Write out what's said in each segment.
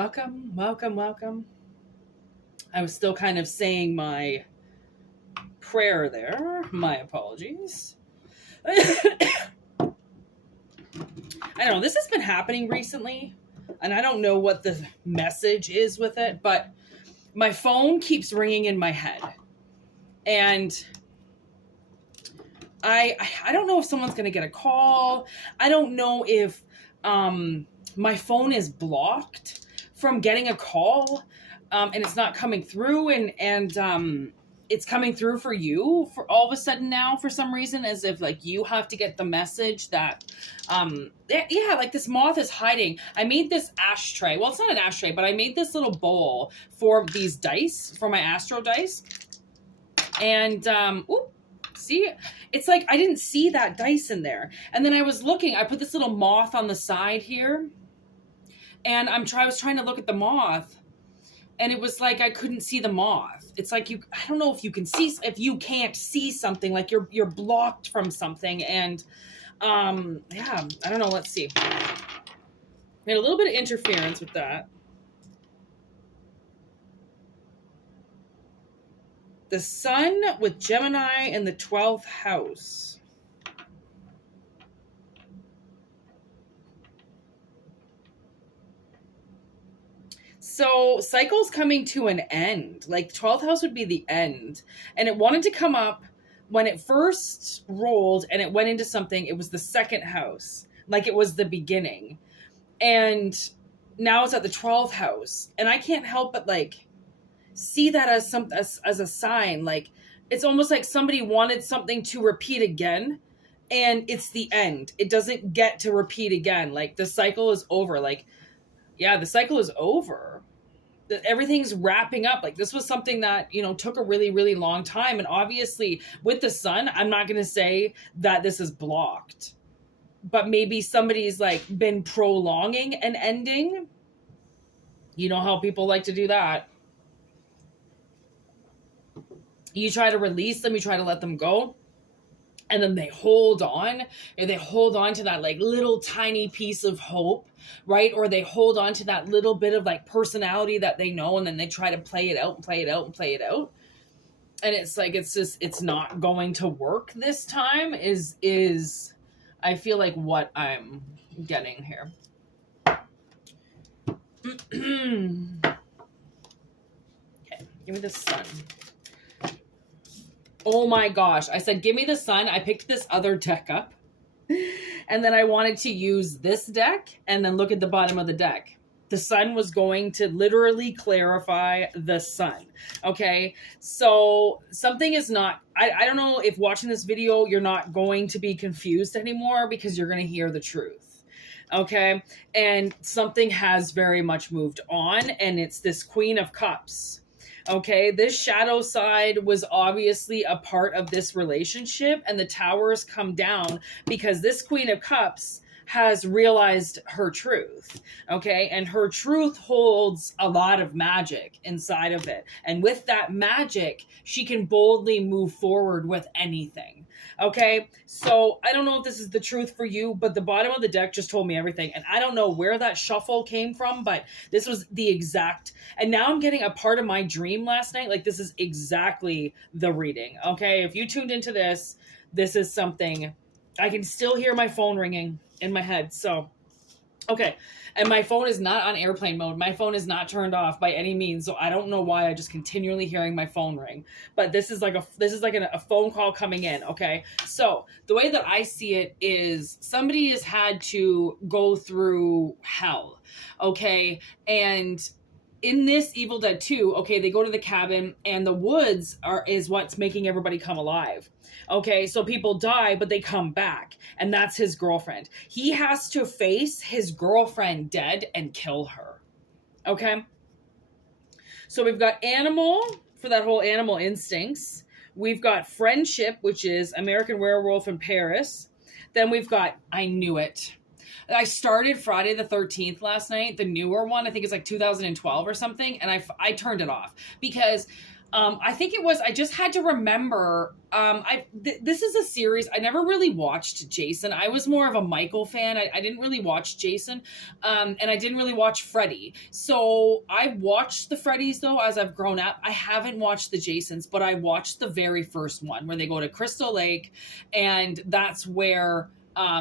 Welcome, welcome, welcome. I was still kind of saying my prayer there. My apologies. I don't know. This has been happening recently, and I don't know what the message is with it, but my phone keeps ringing in my head. And I don't know if someone's going to get a call. I don't know if my phone is blocked from getting a call, and it's not coming through, and it's coming through for you for all of a sudden now for some reason, as if like you have to get the message that like this moth is hiding. I made this ashtray. Well, it's not an ashtray, but I made this little bowl for these dice, for my astro dice. And see, it's like I didn't see that dice in there. And then I was looking, I put this little moth on the side here, and I was trying to look at the moth, and it was like I couldn't see the moth. It's like I don't know if you can see, if you can't see something, like you're blocked from something. And yeah, I don't know. Let's see. We had a little bit of interference with that. The sun with Gemini in the 12th house. So cycle's coming to an end. Like 12th house would be the end. And it wanted to come up when it first rolled and it went into something. It was the second house. Like it was the beginning. And now it's at the 12th house. And I can't help but like see that as a sign. Like it's almost like somebody wanted something to repeat again, and it's the end. It doesn't get to repeat again. Like the cycle is over. Like, yeah, the cycle is over. Everything's wrapping up. Like this was something that, took a really, really long time. And obviously with the sun, I'm not going to say that this is blocked, but maybe somebody's like been prolonging an ending. You know how people like to do that. You try to release them, you try to let them go, and then they hold on, and they hold on to that like little tiny piece of hope, right? Or they hold on to that little bit of like personality that they know, and then they try to play it out and play it out and play it out. And it's like, it's not going to work this time is I feel like what I'm getting here. Okay, give me the sun. Oh my gosh. I said, give me the sun. I picked this other deck up, and then I wanted to use this deck and then look at the bottom of the deck. The sun was going to literally clarify the sun. Okay. So something is not, I don't know if watching this video, you're not going to be confused anymore because you're going to hear the truth. Okay. And something has very much moved on, and it's this Queen of Cups. Okay, this shadow side was obviously a part of this relationship, and the towers come down because this Queen of Cups has realized her truth. Okay, and her truth holds a lot of magic inside of it. And with that magic, she can boldly move forward with anything. Okay, so I don't know if this is the truth for you, but the bottom of the deck just told me everything. And I don't know where that shuffle came from, but this was the exact, and now I'm getting a part of my dream last night. Like this is exactly the reading. Okay, if you tuned into this, this is something, I can still hear my phone ringing in my head. So, okay. And my phone is not on airplane mode. My phone is not turned off by any means. So I don't know why I just continually hearing my phone ring, but this is like a phone call coming in. Okay. So the way that I see it is somebody has had to go through hell. Okay. And in this Evil Dead 2, okay, they go to the cabin, and the woods is what's making everybody come alive. Okay, so people die, but they come back, and that's his girlfriend. He has to face his girlfriend dead and kill her. Okay? So we've got animal, for that whole animal instincts. We've got friendship, which is American Werewolf in Paris. Then we've got I Knew It. I started Friday the 13th last night, the newer one. I think it's like 2012 or something. And I turned it off because I think it was, I just had to remember, this is a series, I never really watched Jason. I was more of a Michael fan. I didn't really watch Jason, and I didn't really watch Freddy. So I watched the Freddys though, as I've grown up. I haven't watched the Jasons, but I watched the very first one where they go to Crystal Lake, and that's where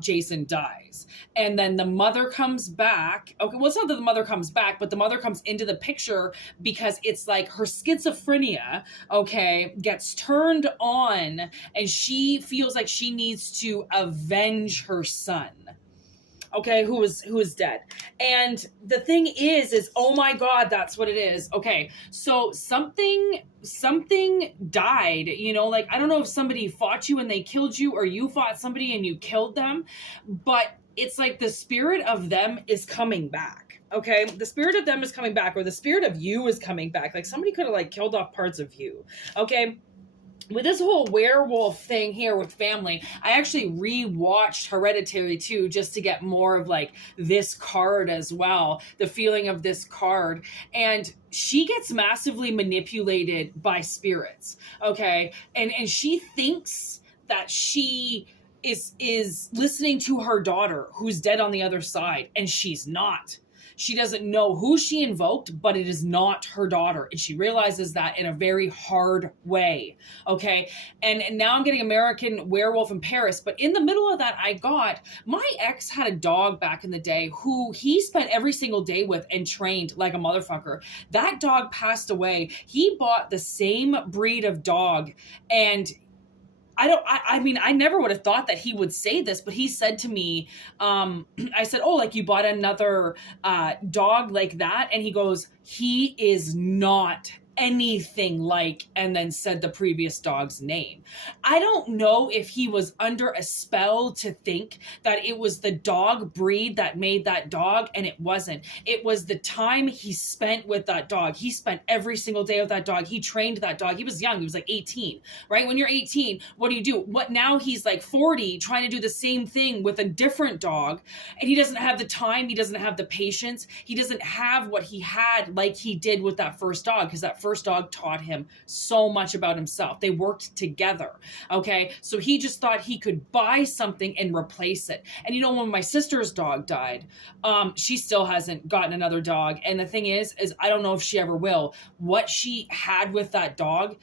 Jason dies. And then the mother comes back. Okay, well, it's not that the mother comes back, but the mother comes into the picture because it's like her schizophrenia, okay, gets turned on, and she feels like she needs to avenge her son, okay, who is dead. And the thing is oh my God, that's what it is. Okay, so something died, you know, like, I don't know if somebody fought you and they killed you, or you fought somebody and you killed them, but it's like the spirit of them is coming back. Okay, the spirit of them is coming back, or the spirit of you is coming back. Like, somebody could have like killed off parts of you. Okay, with this whole werewolf thing here with family, I actually rewatched Hereditary 2 just to get more of like this card as well, the feeling of this card. And she gets massively manipulated by spirits, okay? And she thinks that she is listening to her daughter who's dead on the other side, and she's not. She doesn't know who she invoked, but it is not her daughter. And she realizes that in a very hard way. Okay. And now I'm getting American Werewolf in Paris. But in the middle of that, my ex had a dog back in the day who he spent every single day with and trained like a motherfucker. That dog passed away. He bought the same breed of dog, and I mean, I never would have thought that he would say this, but he said to me, I said, oh, like, you bought another dog like that? And he goes, he is not anything like, and then said the previous dog's name. I don't know if he was under a spell to think that it was the dog breed that made that dog, and it wasn't. It was the time he spent with that dog. He spent every single day with that dog. He trained that dog. He was young. He was like 18, right? When you're 18, what do? Now he's like 40, trying to do the same thing with a different dog, and he doesn't have the time. He doesn't have the patience. He doesn't have what he had like he did with that first dog, because that first dog taught him so much about himself. They worked together. Okay. So he just thought he could buy something and replace it. And you know, when my sister's dog died, she still hasn't gotten another dog. And the thing is I don't know if she ever will. What she had with that dog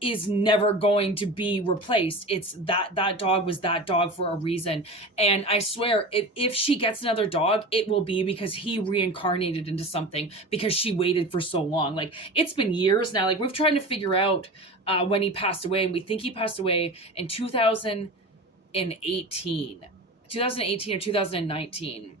is never going to be replaced. It's that dog was that dog for a reason. And I swear, if she gets another dog, it will be because he reincarnated into something, because she waited for so long. Like, it's been years now. Like, we've tried to figure out when he passed away, and we think he passed away in 2018 or 2019.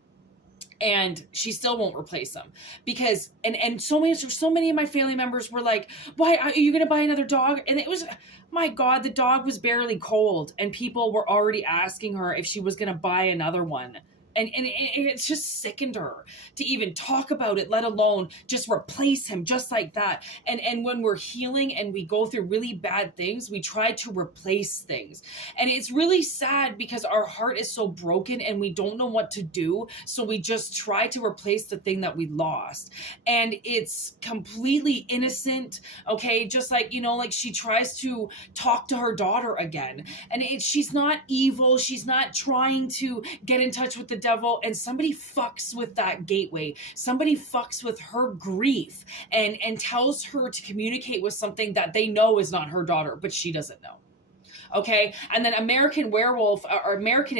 And she still won't replace them, because and so many of my family members were like, why are you going to buy another dog? And it was, my God, the dog was barely cold, and people were already asking her if she was going to buy another one. And it's just sickened her to even talk about it, let alone just replace him just like that. And when we're healing and we go through really bad things, we try to replace things. And it's really sad because our heart is so broken and we don't know what to do. So we just try to replace the thing that we lost. And it's completely innocent. Okay. Just like, you know, like, she tries to talk to her daughter again. And she's not evil. She's not trying to get in touch with the devil, and somebody fucks with that gateway. Somebody fucks with her grief and tells her to communicate with something that they know is not her daughter, but she doesn't know. Okay. And then American Werewolf, or American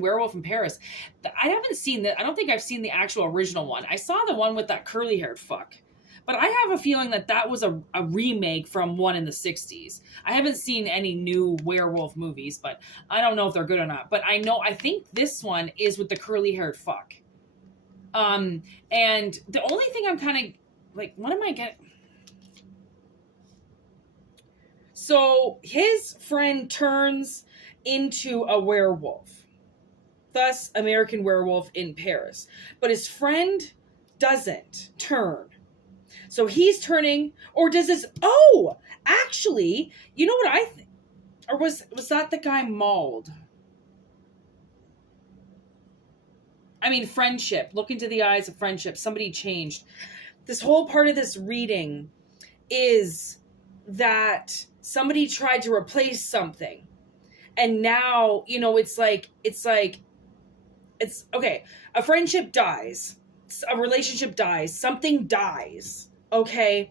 Werewolf in Paris. I haven't seen that. I don't think I've seen the actual original one. I saw the one with that curly haired fuck. But I have a feeling that was a remake from one in the 60s. I haven't seen any new werewolf movies, but I don't know if they're good or not. But I think this one is with the curly-haired fuck. And the only thing I'm kind of like, what am I getting? So his friend turns into a werewolf. Thus, American Werewolf in Paris. But his friend doesn't turn. So he's turning, or does this, oh, actually, you know what I think? Or was that the guy mauled? I mean, friendship. Look into the eyes of friendship. Somebody changed. This whole part of this reading is that somebody tried to replace something. And now, you know, it's okay. A friendship dies, a relationship dies, something dies. Okay.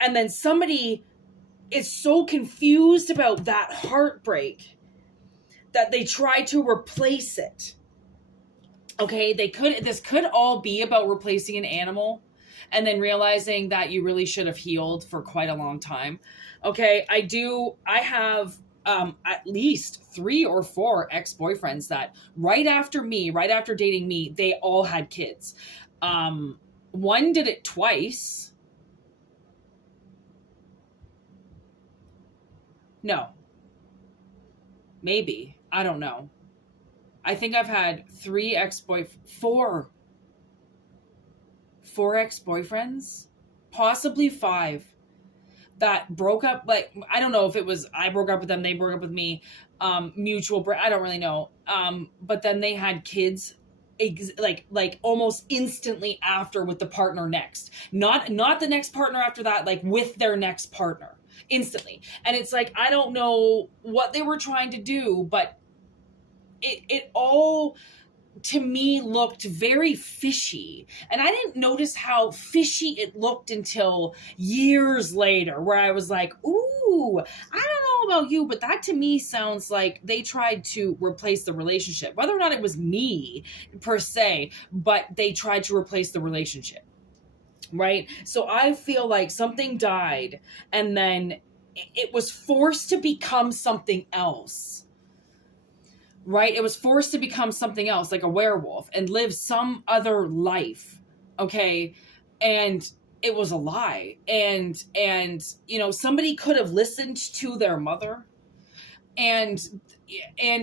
And then somebody is so confused about that heartbreak that they try to replace it. Okay. This could all be about replacing an animal and then realizing that you really should have healed for quite a long time. Okay. I have at least 3 or 4 ex-boyfriends that right after dating me, they all had kids. One did it twice. No. Maybe. I don't know. I think I've had 4 ex-boyfriends, possibly 5, that broke up. Like, I don't know if it was I broke up with them, they broke up with me, mutual I don't really know. But then they had kids like almost instantly after with the partner next. Not the next partner after that, like with their next partner instantly. And it's like, I don't know what they were trying to do, but it all to me looked very fishy. And I didn't notice how fishy it looked until years later, where I was like, ooh, I don't know about you, but that to me sounds like they tried to replace the relationship. Whether or not it was me per se, but they tried to replace the relationship. Right? So I feel like something died and then it was forced to become something else. Right? It was forced to become something else, like a werewolf, and live some other life. Okay. And it was a lie. And, you know, somebody could have listened to their mother, and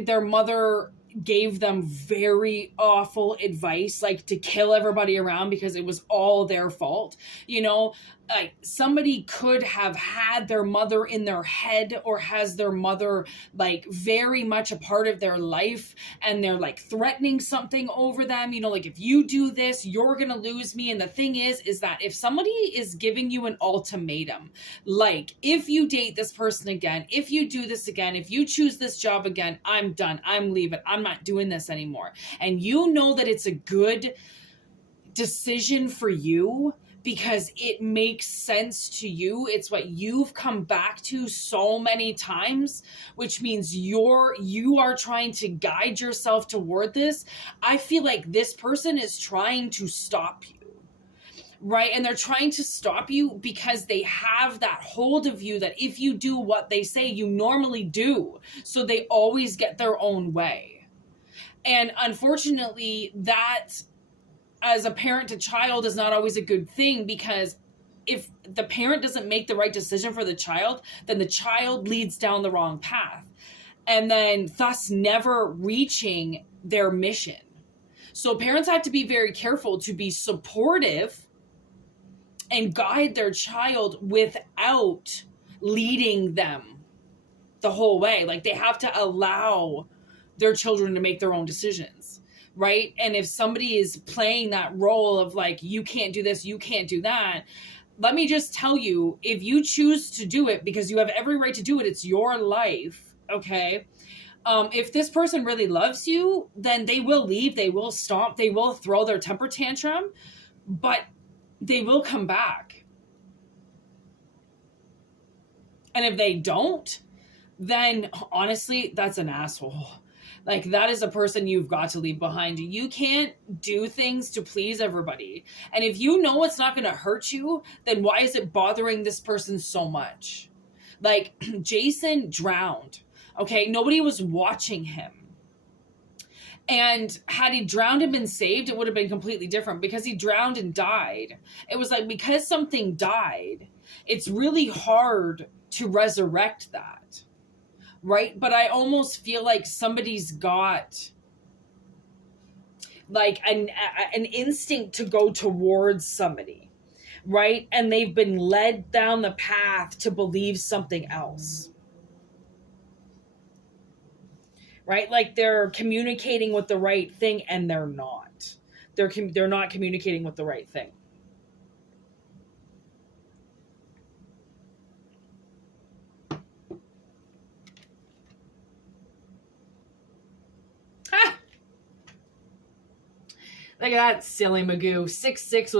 their mother gave them very awful advice, like to kill everybody around because it was all their fault. You know, like somebody could have had their mother in their head, or has their mother like very much a part of their life, and they're like threatening something over them, you know, like if you do this, you're gonna lose me. And the thing is that if somebody is giving you an ultimatum, like if you date this person again, if you do this again, if you choose this job again, I'm done, I'm leaving, I'm not doing this anymore, and you know that it's a good decision for you because it makes sense to you, it's what you've come back to so many times, which means you are trying to guide yourself toward this, I feel like this person is trying to stop you. Right? And they're trying to stop you because they have that hold of you that if you do what they say, you normally do. So they always get their own way. And unfortunately, that as a parent to child is not always a good thing, because if the parent doesn't make the right decision for the child, then the child leads down the wrong path, and then thus never reaching their mission. So parents have to be very careful to be supportive and guide their child without leading them the whole way. Like they have to allow their children to make their own decisions. Right? And if somebody is playing that role of like, you can't do this, you can't do that, let me just tell you, if you choose to do it because you have every right to do it, it's your life. Okay. If this person really loves you, then they will leave, they will stomp, they will throw their temper tantrum, but they will come back. And if they don't, then honestly, that's an asshole. Like that is a person you've got to leave behind you. You can't do things to please everybody. And if you know it's not going to hurt you, then why is it bothering this person so much? Like Jason drowned. Okay. Nobody was watching him. And had he drowned and been saved, it would have been completely different, because he drowned and died. It was like, because something died, it's really hard to resurrect that. Right? But I almost feel like somebody's got like an instinct to go towards somebody, right? And they've been led down the path to believe something else. Right? Like they're communicating with the right thing and they're not. They're not communicating with the right thing. Look at that silly Magoo. 6-6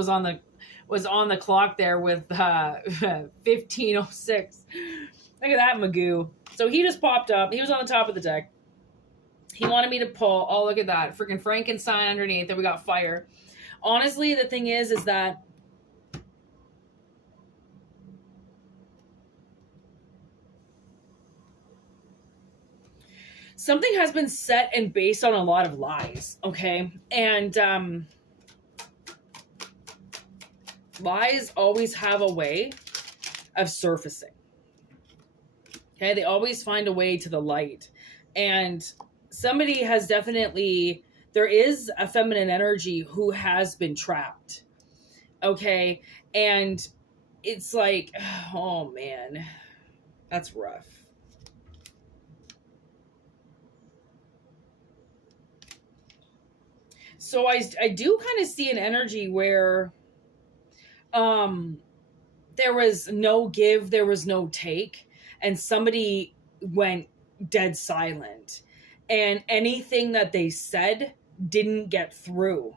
was on the clock there with 1506. Look at that Magoo. So he just popped up. He was on the top of the deck. He wanted me to pull. Oh, look at that. Freaking Frankenstein underneath. Then we got fire. Honestly, the thing is that something has been set and based on a lot of lies, okay? And lies always have a way of surfacing. Okay, they always find a way to the light. And somebody has definitely, there is a feminine energy who has been trapped. Okay, and it's like, oh man, that's rough. So I do kind of see an energy where there was no give, there was no take, and somebody went dead silent. And anything that they said didn't get through.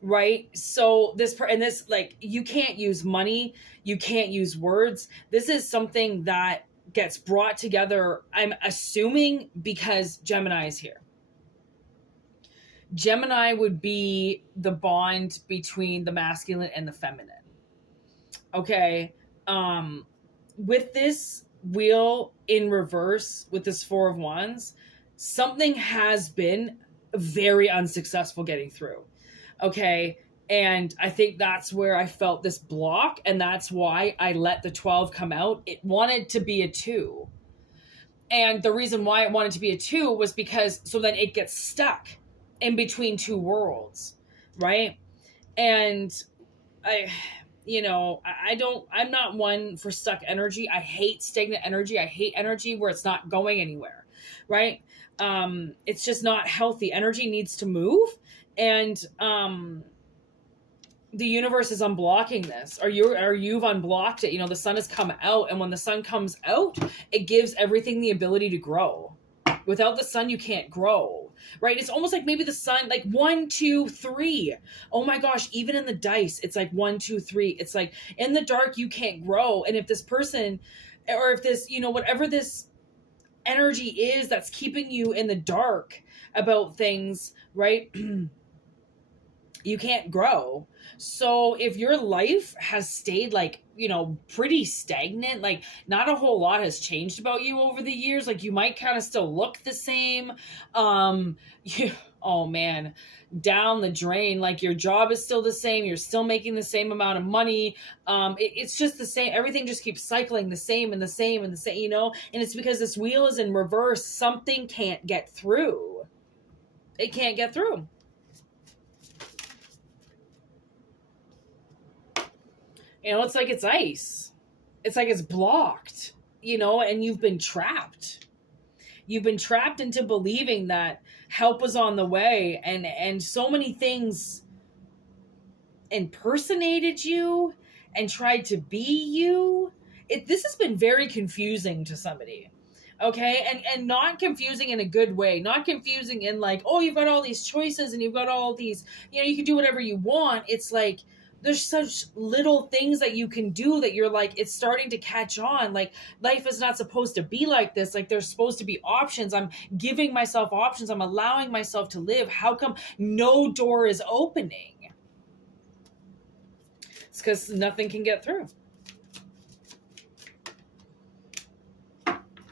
Right? So this, like, you can't use money, you can't use words. This is something that gets brought together, I'm assuming, because Gemini is here. Gemini would be the bond between the masculine and the feminine. Okay. With this wheel in reverse, with this 4 of Wands, something has been very unsuccessful getting through. Okay. And I think that's where I felt this block. And that's why I let the 12 come out. It wanted to be a 2. And the reason why it wanted to be a 2 was because so then it gets stuck in between 2 worlds, right? And I'm not one for stuck energy. I hate stagnant energy. I hate energy where it's not going anywhere, right? It's just not healthy. Energy needs to move, and the universe is unblocking this, or you've unblocked it. The sun has come out, and when the sun comes out, it gives everything the ability to grow. Without the sun, you can't grow, right? It's almost like maybe the sun, like 1, 2, 3. Oh my gosh, even in the dice, it's like 1, 2, 3. It's like in the dark, you can't grow. And if this person, or if this, whatever this energy is that's keeping you in the dark about things, right? You can't grow. So if your life has stayed like, pretty stagnant, like not a whole lot has changed about you over the years, like you might kind of still look the same. Oh man, down the drain, like your job is still the same. You're still making the same amount of money. It's just the same. Everything just keeps cycling the same and the same and the same, and it's because this wheel is in reverse. Something can't get through. It can't get through. It's like it's ice. It's like it's blocked, and you've been trapped. You've been trapped into believing that help was on the way, and so many things impersonated you and tried to be you. This has been very confusing to somebody. Okay, and not confusing in a good way, not confusing in like, oh, you've got all these choices and you've got all these, you can do whatever you want. It's like, there's such little things that you can do that you're like, it's starting to catch on. Like, life is not supposed to be like this. Like, there's supposed to be options. I'm giving myself options. I'm allowing myself to live. How come no door is opening? It's because nothing can get through.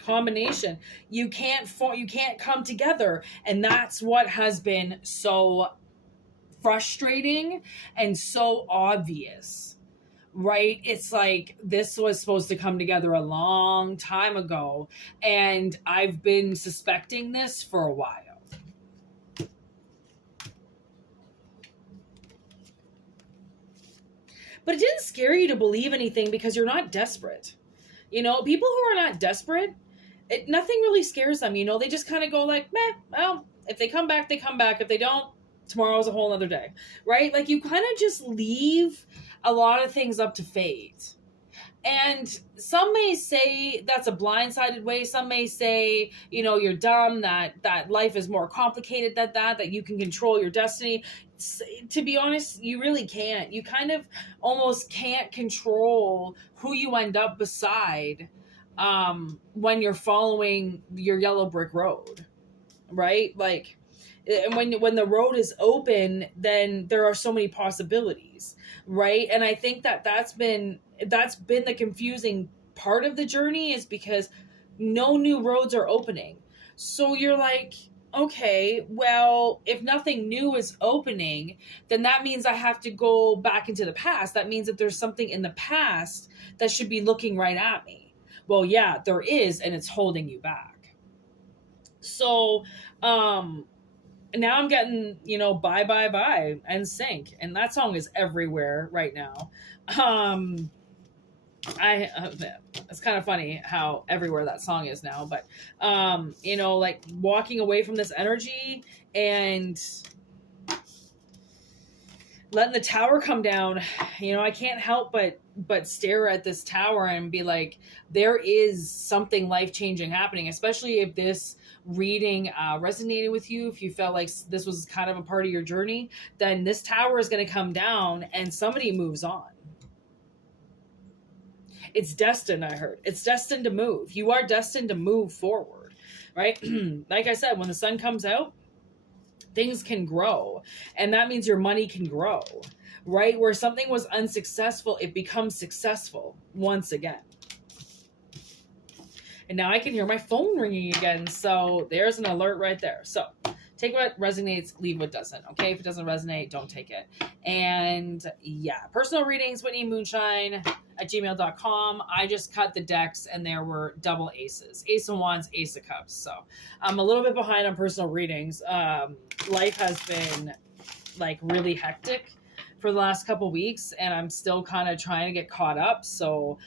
Combination. You can't come together. And that's what has been so frustrating and so obvious, right? It's like this was supposed to come together a long time ago, and I've been suspecting this for a while. But it didn't scare you to believe anything because you're not desperate. People who are not desperate, nothing really scares them. They just kind of go like, meh, well, if they come back, they come back. If they don't, tomorrow's a whole other day, right? Like, you kind of just leave a lot of things up to fate. And some may say that's a blindsided way. Some may say, you're dumb, that life is more complicated than that you can control your destiny. to be honest, you really can't. You kind of almost can't control who you end up beside when you're following your yellow brick road, right? Like, and when the road is open, then there are so many possibilities, right? And I think that's been the confusing part of the journey, is because no new roads are opening. So you're like, okay, well, if nothing new is opening, then that means I have to go back into the past. That means that there's something in the past that should be looking right at me. Well, yeah, there is, and it's holding you back. So, now I'm getting, bye, bye, bye, and sync. And that song is everywhere right now. It's kind of funny how everywhere that song is now, but, like walking away from this energy and letting the tower come down, I can't help but stare at this tower and be like, there is something life-changing happening, especially if this reading resonated with you. If you felt like this was kind of a part of your journey, then this tower is going to come down and somebody moves on. It's destined, I heard. It's destined to move. You are destined to move forward, right? Like I said, when the sun comes out, things can grow. And that means your money can grow, right? Where something was unsuccessful, it becomes successful once again. And now I can hear my phone ringing again. So there's an alert right there. So take what resonates, leave what doesn't. Okay, if it doesn't resonate, don't take it. And yeah, personal readings, whitneymoonshine@gmail.com. I just cut the decks and there were double aces. Ace of Wands, Ace of Cups. So I'm a little bit behind on personal readings. Life has been like really hectic for the last couple weeks, and I'm still kind of trying to get caught up. So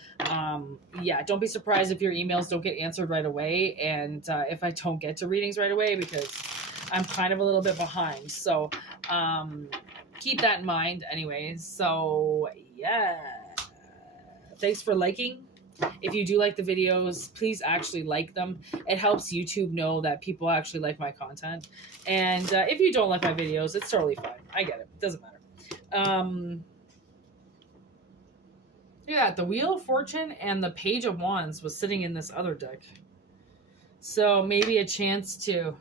yeah, don't be surprised if your emails don't get answered right away, and if I don't get to readings right away, because I'm kind of a little bit behind. So keep that in mind anyways. So yeah, thanks for liking. If you do like the videos, please actually like them. It helps YouTube know that people actually like my content. And if you don't like my videos, it's totally fine. I get it. It doesn't matter. Yeah, the Wheel of Fortune and the Page of Wands was sitting in this other deck. So maybe a chance to,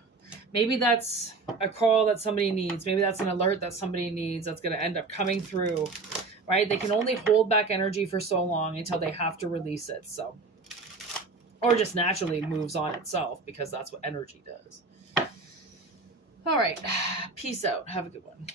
maybe that's a call that somebody needs. Maybe that's an alert that somebody needs that's going to end up coming through, right? They can only hold back energy for so long until they have to release it. So, or just naturally moves on itself, because that's what energy does. All right. Peace out. Have a good one.